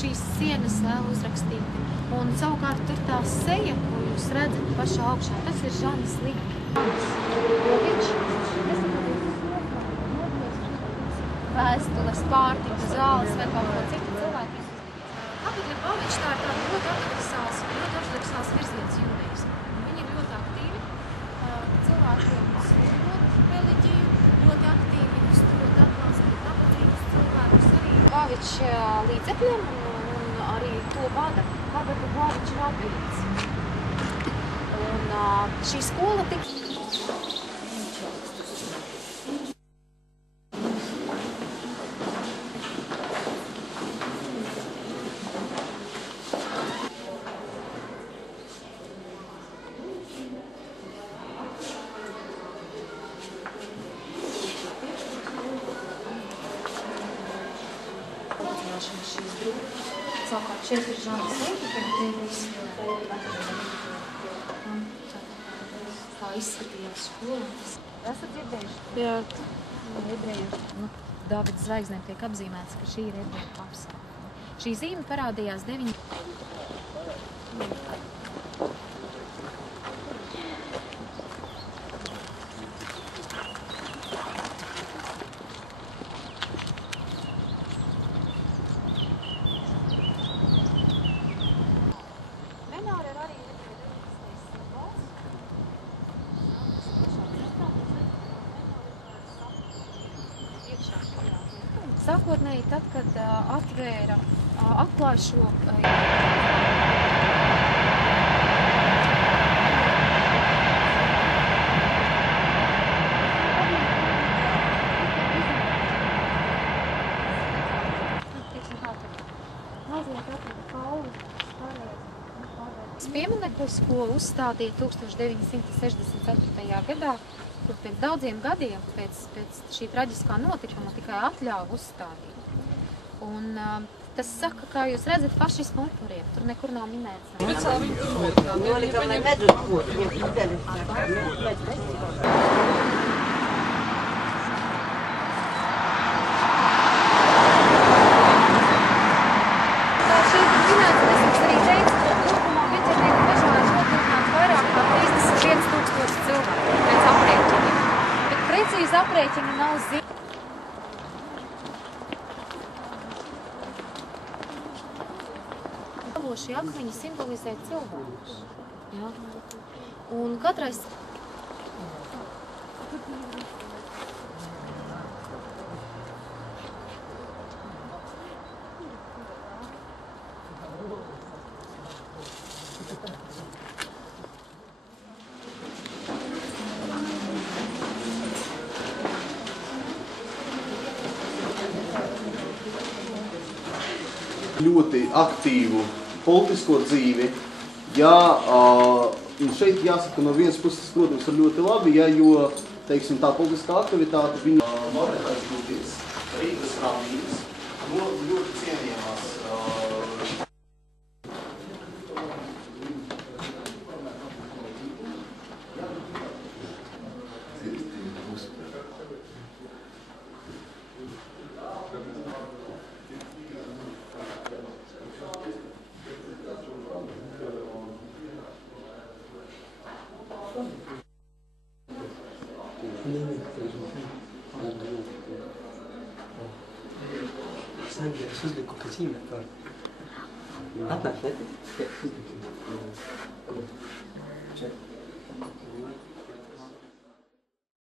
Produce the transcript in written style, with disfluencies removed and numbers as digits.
šīs sienas vēl uzrakstīti. Un savukārt tur tā seja, ko jūs redzat pašā augšā, tas ir Žanis Līgs. Vēstules, pārtika, zāles vai kaut ko citu cilvēku. Apid Ļubovičs tā ir tāda ļoti ortodoksāls virziens jūdeismu. Viņi ir ļoti aktīvi, cilvēkiem uzsverot reliģiju, ļoti aktīvi uzturot atbalstīt nabadzīgus cilvēkus arī Ļubovičs līdzekļiem un arī to vada Habert Ļubovičs rabīns. Un šī skola tik... Šīs grupas. Savukārt šeit ir Žanis Līgs, tā izskatījās skola. Esat dzirdējuši? Jā. Ebreju, Dāvida zvaigznēm tiek apzīmēts, ka šī ir ebreju kapsela. Šī zīme parādījās 9. Sākotnēji, tad, kad atklāja šo... Piemineklis, ko uzstādīja 1964. gadā, kur pēc daudziem gadiem, pēc šī traģiskā notikuma tikai atļāva uzstādīt. Un tas saka, kā jūs redzat, fašismu upuriem, tur nekur nav minēts. Aprēķini nav Šie akmeņi simbolizē cilvēkus. Ja? Un katrais... Ļoti aktīvu politisko dzīvi, un šeit jāsaka, no vienas puses, protams, ir ļoti labi, jo, teiksim, tā politiskā aktivitāte viņa Moretais Gudis, Rīgas Rambīns, ļoti cienījamās Sanki suzliku kaçayım da var. Atma, ne?